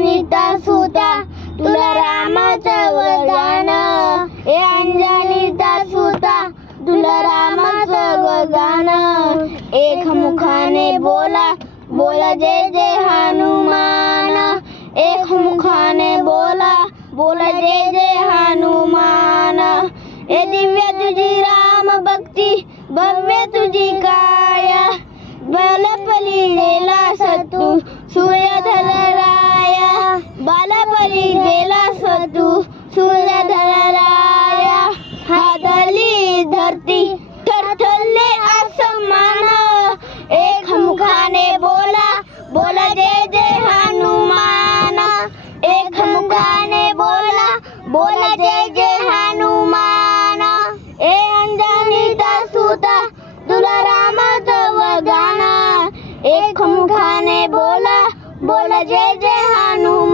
अंजनीचा सुता तुला रामाचं वरदान, ए अंजनीचा सुता तुला रामाचं वरदान। एक मुखाने बोला बोला जय जय हनुमान, एक मुखाने बोला बोला जय जय हनुमान। ए दिव्य तुझी राम भक्ती भव्य तुझी काया, बालपरी गेला सतू सूर्यधर राया, बालपरी गेला सतू सूर्यधर राया। हादरली धरती थरथरले आसमान, एक मुखाने बोला बोला जय जय हनुमान, एक मुखाने बोला बोला जय जय हनुमान। ए अंजनीचा सुता तुला रामाचं वरदान, एक मुखाने बोला बोला जय जय हनुमान।